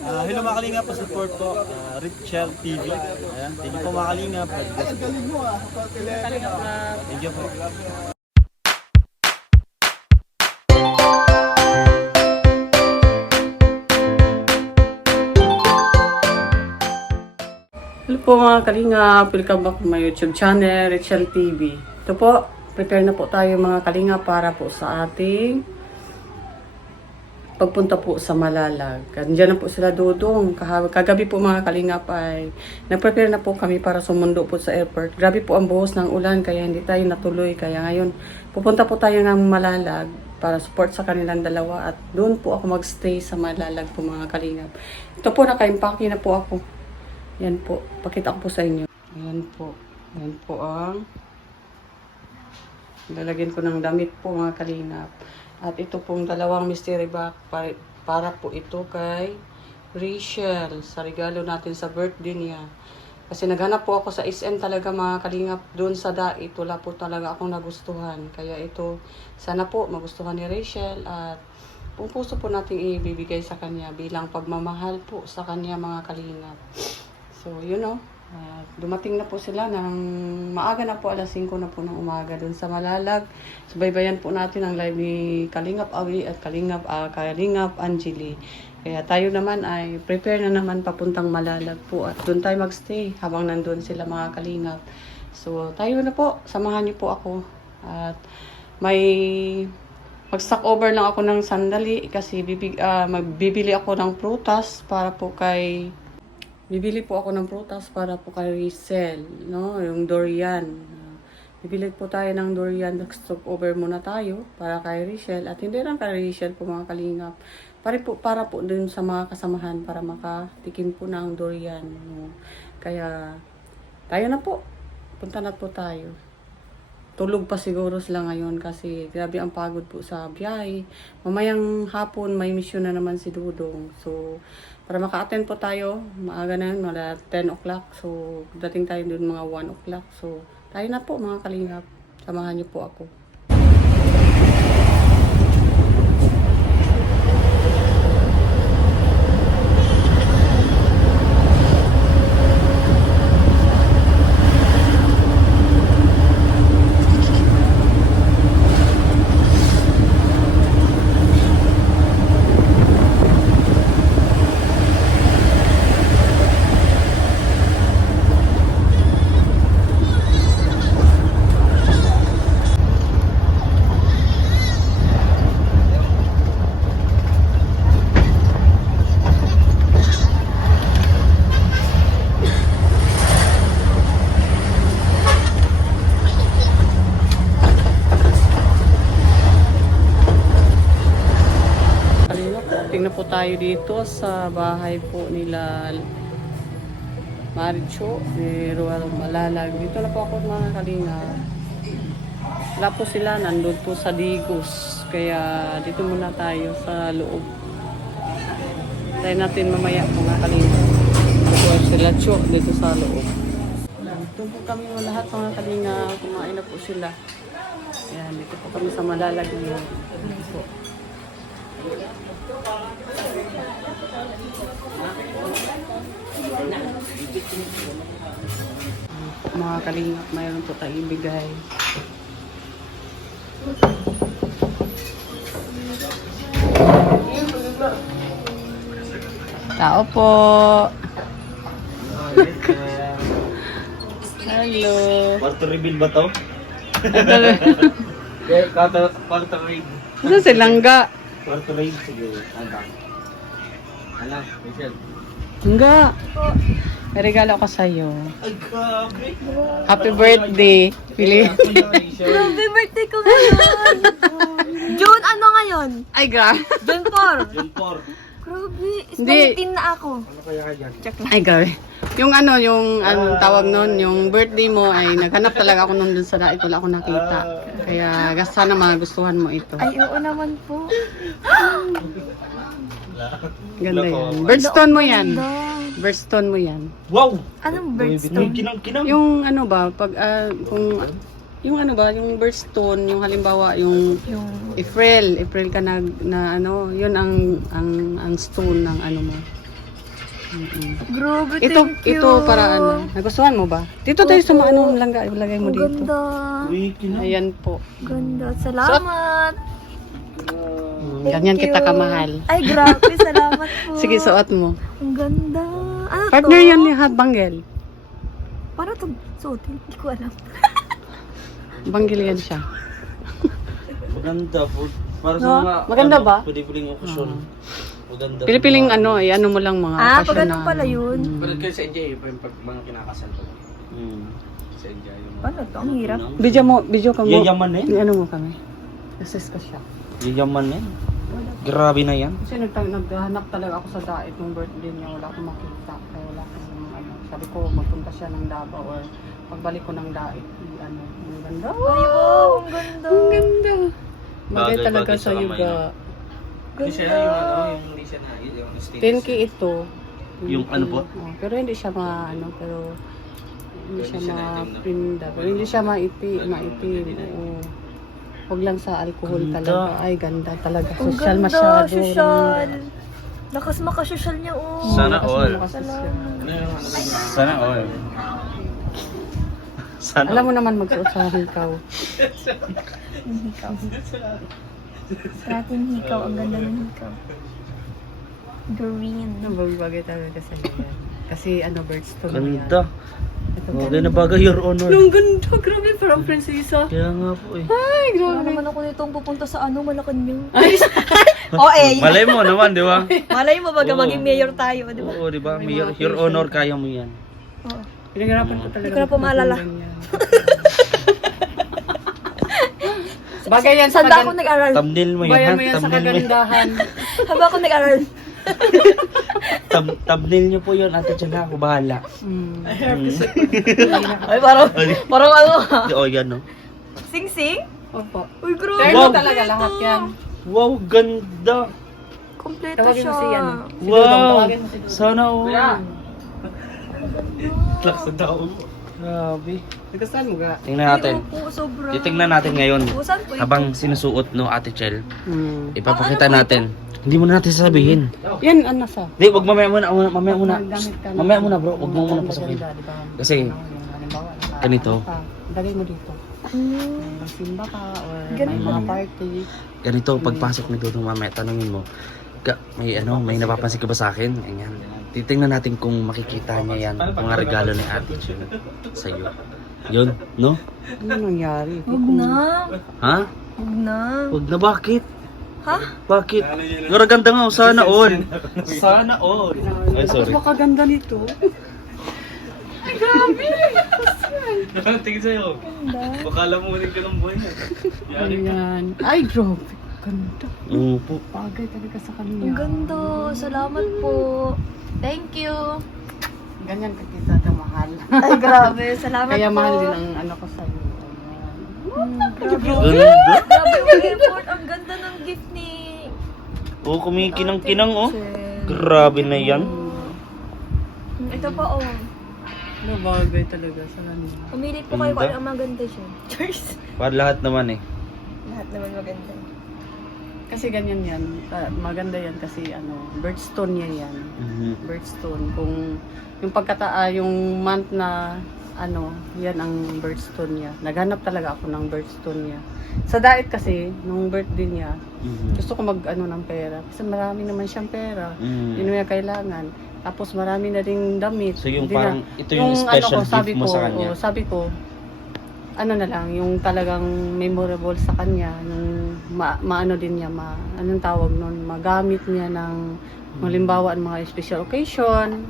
Hello mga kalingap, pa-support po, Richel TV. Ayan, thank you po mga kalingap. Thank you po. Hello po mga kalingap, welcome back to my YouTube channel, Richel TV. Ito po, prepare na po tayo mga kalingap para po sa ating pagpunta po sa Malalag. Diyan na po sila Dudong. Kagabi po mga kalingap ay nag-prepare na po kami para sumundo po sa airport. Grabe po ang buhos ng ulan kaya hindi tayo natuloy. Kaya ngayon pupunta po tayo ng Malalag para support sa kanilang dalawa at doon po ako magstay sa Malalag po mga kalingap. Ito po, naka-impake na po ako. Yan po, pakita ko po sa inyo. Ayan po. Ayan po ang lalagyan ko ng damit po mga kalingap. At ito pong dalawang mystery bag para po ito kay Rachel sa regalo natin sa birthday niya. Kasi naghanap po ako sa SM talaga mga kalingap doon sa Dait. Wala po talaga akong nagustuhan. Kaya ito, sana po magustuhan ni Rachel at kung puso po natin ibibigay sa kanya bilang pagmamahal po sa kanya mga kalingap. So, yun o. Dumating na po sila ng maaga na po, alas 5 na po ng umaga doon sa Malalag. Subaybayan po natin ang live ni Kalingap Awi at Kalingap Angeli. Kaya tayo naman ay prepare na naman papuntang Malalag po at doon tayo magstay habang nandun sila mga Kalingap. So, tayo na po. Samahan niyo po ako. At may mag-stock over lang ako ng sandali kasi magbibili ako ng prutas para po kay Bibili po ako ng prutas para po kay Rachel, no? Yung durian. Bibili po tayo ng durian. Stock over muna tayo para kay Rachel. At hindi lang kay Rachel po mga kalingap. Para po dun sa mga kasamahan para makatikim po ng durian. No? Kaya tayo na po. Punta na po tayo. Tulog pa siguro sila ngayon kasi grabe ang pagod po sa biyahe. Mamayang hapon may mission na naman si Dudong. So, para maka-attend po tayo, maaga na yun, mga 10 o'clock. So, dating tayo dun mga 1 o'clock. So, tayo na po mga kalingap. Samahan niyo po ako. Tingnan po tayo dito sa bahay po nila Maricho ni Ruel Malalag. Dito na po ako mga kalingap. Wala po sila, nandun po sa Digos. Kaya dito muna tayo sa loob. Tayo natin mamaya mga kalingap. Dito sila Cho dito sa loob. Dito po kami lahat mga kalingap. Kumain na po sila. Ayan, dito po kami sa Malalag ngayon. Dito po. Mga kalingap, mayroon po tayong ibigay. Tao po. Hello. Quarter reveal ba to? Quarter reveal. Ano si Langga? Quarter reveal. Sige, anda. Alam, Michelle. Langga. May regalo ako sa'yo. Ay, grabe. Happy birthday. Pili. Grabe, birthday ko ngayon. June, ano ngayon? Ay, grabe. June 4. Yung 4. Grabe, Hindi. 19 na ako. Ano kaya ka dyan? Check lang. Ay, grabe. Yung tawag nun, yung birthday mo ay naghanap talaga ako nun dun sa Dait. Wala akong nakita. Kaya sana magustuhan mo ito. Ay, oo naman po. Ganda yan. Birdstone mo yan. Ganda. Birdstone mo yan. Wow! Anong birdstone? Kinang-kinang. Yung ano ba, yung ano ba, yung birdstone, yung halimbawa, yung Yung April ka na ano, yun ang stone ng ano mo. Grabe, Ito, thank you. ito para ano. Nagustuhan mo ba? Dito tayo sa ano, ilagay mo Ang dito. ganda. Uy, kinang. Ayan po. Ganda. Salamat. Thank Ganyan you. kita kamahal. Ay, grabe. Salamat po. Sige, suot mo. Ang ganda. Ano Partner to? yan ni Hat Banggel. Para to suotin. Hindi ko alam. Banggel yan siya. Maganda po. Para sa No? mga... Maganda ano, ba? Pili-piling okasyon. Maganda. Pilipiling ano, ano mo lang mga Ah, occasion pag ganun na- pala yun. Pero kayo sa NJ, pag mga kinakasal po. Hmm. Sa NJ yung Paano to? Ang hirap. Video ka mo. Yayaman eh. Ano mo kami? Assist ka siya. Yayaman eh. Grabe na yan. Kasi naghahanap talaga ako sa diet nung birthday niya. Wala akong makita. Kaya wala akong ano. Sabi ko, magpunta siya ng Davao or pagbalik ko ng diet. Ano, ang ganda. Ay, wow. Ang ganda. Ang ganda. Bagay Bagay, talaga bagay sa sa kamay yuga. Hindi siya yung ano, yung hindi siya na, yung stainless. 10K ito. Yung ano po? Oh, pero hindi siya pero hindi siya Hindi siya naitim na. mapinda. Pero hindi siya maitim. Oo. Huwag lang sa alcohol Ganda. talaga. Ay, ganda talaga. Ang Social ganda. masyado. Social. Lakas makasosyal niya, oh. Sana Kasi all. makasosyo. Ano yung ano? Sana all. Sana Alam mo naman magsuot sa hikaw. Hikaw. Sa ating hikaw. Ang ganda ng hikaw. Green. Ano ba bagay talaga sa yan? Kasi ano, birds-to Ganda. Ito, Bagay na bagay, Your Honor. ang ganda. Grabe, parang prinsesa. Kaya nga po eh. Ay, Wala grabe. naman ako nitong pupunta sa ano, Malacanang. Ay, Oh, eh. Malay mo naman, di ba? Malay mo baga Oo. maging mayor tayo, di ba? Oo, di ba? Your Honor, kaya mo yan. Oo. Pinaghirapan ko talaga. Hindi ko na po maalala. Bagay yan sa Saan ba ako nag-aral? Thumbnail mo yan, Bayan ha? mo yan sa Thumbnail mo yan. kagandahan. Haba ako nag-aral. Thumbnail niyo po yun, ate Diyan ako bahala. Mm. Ay, parang ano. Oh, yan, no? Sing-sing? Opo. Uy, grabe. Terno Wow. talaga lahat yan. Wow, ganda! Kompleto Tawagin siya. mo si ano. Si Dudong, Wow! tawagin mo si Dudong. Sana all. Tlak sa tao. Grabe. Nagustuhan mo ga? Tingnan natin. Ay, opo, sobra. Titingnan natin ngayon. Oo, saan po ito? Habang sinusuot no, Ate Chel, Hmm. ipapakita natin. Hindi mo na natin sasabihin. Yan, ano sa? Hindi, wag mamaya muna. Mamaya muna. Magdamit ka na. Mamaya muna, bro. Wag mo muna Maganda, pasokin. di ba? Kasi, Halimbawa, ganito. Dali mo dito. Mm. Simba ka or may Ganun mga ba? party. Ganito, pagpasok ni Dudong mamaya, tanungin mo, may napapansin ka ba sa akin? Ganyan. Titingnan natin kung makikita niya yan, mga regalo ni Ate Chel sa iyo. Yun, no? Ano nangyari? Huwag na. Ha? Huwag na. Wag na, bakit? Ha? Bakit? Gara ganda nga, sana all. Sana all. Ay, sorry. Mas makaganda nito. Tingin sa'yo. Baka lamunin ka ng buhay niya. Ayan. Ay, grabe. Ganda. Oo po. Bagay talaga sa kanya. Ang ganda. Salamat po. Thank you. Ganyan ka kita kamahal. Ay, grabe. Salamat Kaya po. mahal din ang ano ko sa'yo. Grabe. Ganda. Grabe yung effort. Ang ganda ng gift ni... Oo, kumikinang-kinang, oh. Chel. Grabe na yan. Ito pa, oh. Ano bagay talaga sa kanya. Pumili po kayo kung Ganda. ano ang maganda siya. Cheers. Para lahat naman eh. Lahat naman maganda. Kasi ganyan yan. Maganda yan kasi ano, birthstone niya yan. Birthstone. Kung yung yung month na ano, yan ang birthstone niya. Naghanap talaga ako ng birthstone niya. Sa diet kasi, nung birthday niya, gusto ko mag-ano ng pera. Kasi marami naman siyang pera. Yun yung kailangan. Tapos marami na ring damit. So yung Hindi parang, na, ito yung special gift mo sa kanya. Sabi ko, ano na lang, yung talagang memorable sa kanya, yung maano din niya, anong tawag nun, magamit niya ng, halimbawa, ang mga special occasion,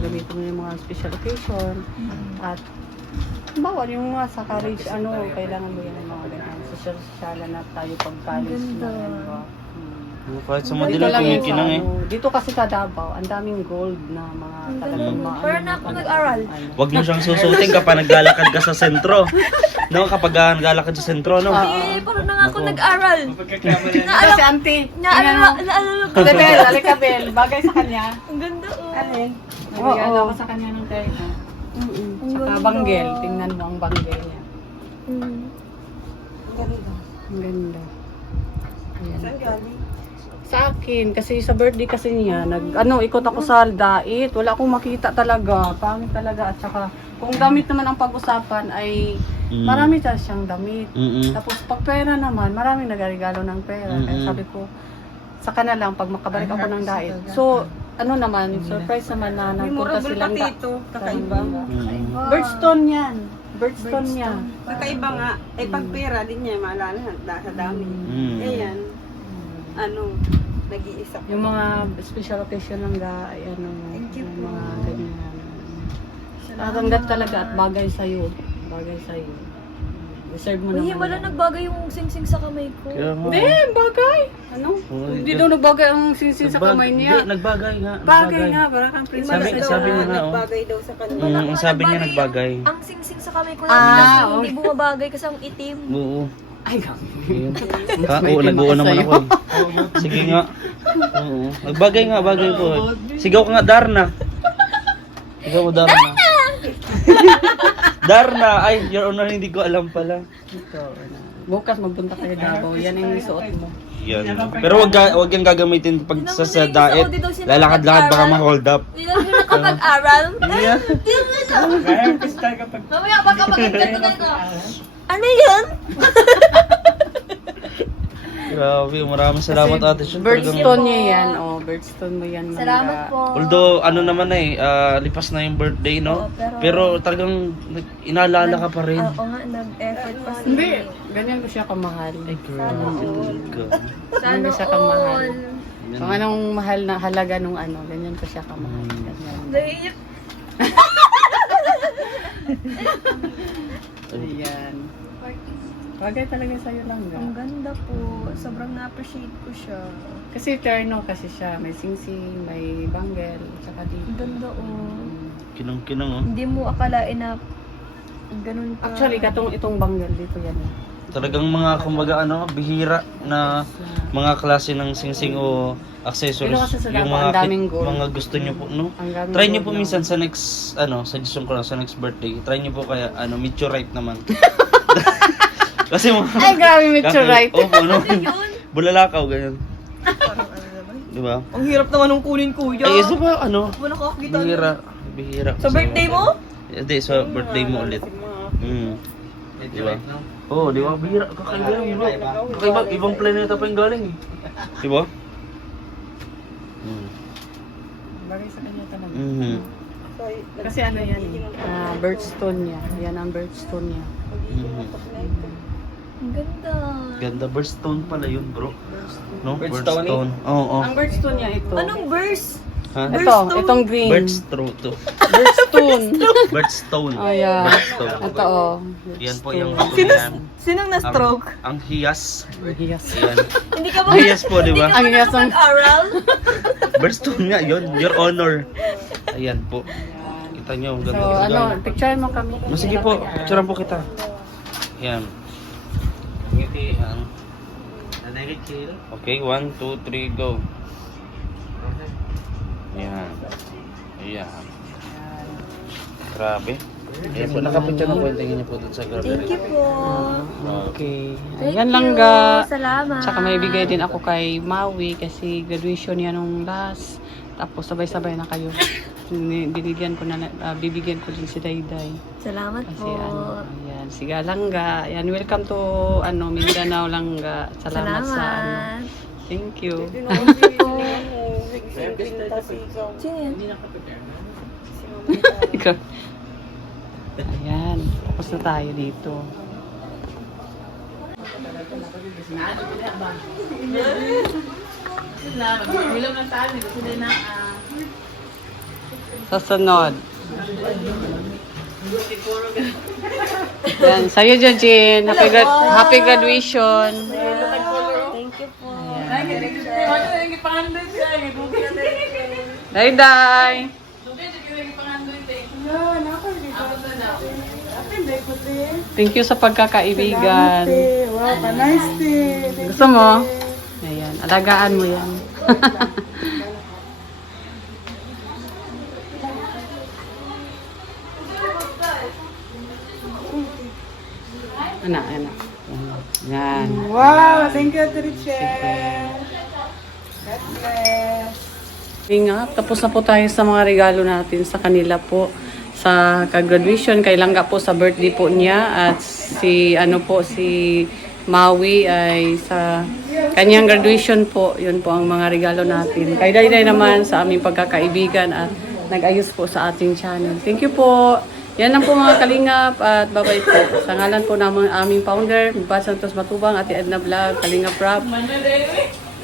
gamitin mo yung mga special occasion, at, halimbawa, yung mga sa college, kailangan mo yan, mga ganyan, social na tayo pag college Ganda. na, Kahit sa dito madilim, lang yung kumikinang eh. dito kasi sa Davao, ang daming gold na mga Ang talagang galing. mga Parang na ako nag-aral. Wag mo siyang susutin kapag naglalakad ka sa sentro. No, kapag naglalakad sa sentro, no? Eh, parang na nga ako nag-aral. Pagkakamali. Ito si auntie. Naalala ko. Bel, alika Bel. Bagay sa kanya. Ang ganda, oh. Alin? Oo. Nagregalo ako sa kanya ng terno. Ang Saka ganda. banggel. Tingnan mo ang banggel niya. Mm. Ang ganda. Ayan. sa akin kasi sa birthday kasi niya ikot ako sa dait, wala akong makita talaga, pangit talaga. At saka kung damit naman ang pag-usapan ay marami siyang damit. Tapos pag pera naman, maraming nagregalo ng pera. Kaya sabi ko, saka na lang pag makabalik ako ng dait. So surprise naman na nagpunta silang kakaiba. Birdstone yan. Birdstone niya. Kakaiba nga. Eh, pag pera din niya, maalala sa dami. Ayan. Nag-iisa ko. Yung mga special occasion ng yung mga ganyan. Tatanggap talaga at bagay sa'yo. Bagay sa'yo. Deserve mo Uy, naman. wala nagbagay yung sing-sing sa kamay ko. Hindi, bagay. Hindi daw nagbagay ang singsing sa kamay niya. Hindi, nagbagay nga. Bagay nga, para kang prinsesa. Sabi niya nga, Nagbagay daw sa kanya. sabi niya nagbagay. Ang sing-sing sa kamay ko Ah, hindi bumabagay kasi ang itim. Oo. Ay, gabi. Ayun. Oo, nag-oo naman ako. Sige nga. Oo. Nagbagay nga, bagay po. Sigaw ka nga, Darna. Sigaw mo, Darna. Darna! Ay, Your Honor, hindi ko alam pala. Bukas magpunta kayo Davao. Yan yung isuot mo. Yan. Pero wag yung gagamitin pag sa diet. Lalakad-lakad baka ma-hold up. Hindi na nakapag-aral. Yeah. Mamaya baka mag-internet ko. Ano yun? Grabe, maraming salamat ate. Birdstone niya yan. Birdstone mo yan. Salamat po. Although, na lipas na yung birthday, no? Oo, Pero talagang inaalala ka pa rin. Oo nga, nag-effort pa siya. Hindi. Ganyan ko siya kamahal. Ganyan ko siya kamahal. Kung anong mahal na halaga nung ganyan ko siya kamahal. Ganyan. Naiiyak. Ayan. Bagay talaga sa'yo lang Ang ganda po. Sobrang na-appreciate ko siya. Kasi terno kasi siya. May singsing, may bangle, tsaka dito. Ang ganda Kinang-kinang, oh. Hindi mo akalain na ganun pa. Actually, itong bangle dito yan. Talagang mga, kumbaga, bihira na mga klase ng singsing o accessories. Pero kasi sa Yung Davao, ang daming gold. mga gusto nyo po, no? Ang daming Try nyo po gold, no? minsan sa next, suggestion ko lang, sa next birthday. Try nyo po kaya, meteorite naman. Kasi mga... Ay, grabe, meteorite. Opo, no? Bulalakaw, ganyan. Di ba? Ang hirap naman nung kunin kuya. Ay, isa ba, Wala ka kita. Bihira. Sa birthday mo? Hindi, sa birthday mo ulit. Di ba? Oo, di ba? Bihira. Kakaiba yan, bro. Kakaiba, ibang planeta pa yung galing, eh. Di ba? Bagay sa kanya talaga. Kasi yan birdstone niya. Yan ang birdstone niya. Ang ganda. Ganda, birdstone pala yun, bro. No? Birdstone? Oo. Ang birdstone niya ito. Anong verse? Ha? Itong green. Birdstone to. Birdstone. Birdstone. Oh, yeah. Birdstone. Ito, Yan po yung Sinong na-stroke? Ang hiyas. Yes. Yan. Hindi ka ba Hiyas po, di ba? Ang yes ang... aral? Birdstone nga yun. Your Honor. Ayan po. Kita nyo. So, Ganda. picture mo kami. Sige po. Picturean po kita. Yan. Yan. Okay, 1, 2, 3, go. Yan. Ayan. Grabe. Ayan po, nakapicture na po. Tingin niyo po dun sa gallery. Thank you po. Okay. Thank Yan lang you. ga. Salamat. Tsaka may bigay din ako kay Maui kasi graduation niya nung last. Tapos sabay-sabay na kayo. Bibigyan ko din si Dayday. Salamat Kasi po. ayan, siga Langga. Ayan, welcome to Mindanao Langga. Salamat sa Thank you. Ikaw. Ayan, tapos na tayo dito. Sasunod. Yan, sa'yo Jojin. Happy graduation. Thank you po. Day-day. Thank you sa pagkakaibigan. Wow, nice day. Gusto mo? Ayan, alagaan mo yan. Anak. Yan. Wow, thank you, Tricia. bless. Ingat. Tapos na po tayo sa mga regalo natin sa kanila po. Sa kag-graduation, kay Langga po sa birthday po niya. At si Maui ay sa kanyang graduation po. Yun po ang mga regalo natin. Kay Dayday naman sa aming pagkakaibigan at nag-ayos po sa ating channel. Thank you po. Yan lang po mga kalingap at babay po. Sa ngalan po ng aming founder, Bas Santos Matubang, Ate Edna Vlog, Kalingap Rap,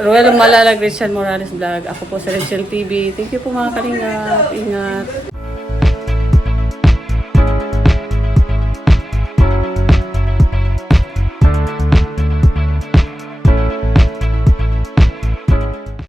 Ruel Malala, Christian Morales Vlog. Ako po sa Rachel TV. Thank you po mga kalingap. Ingat.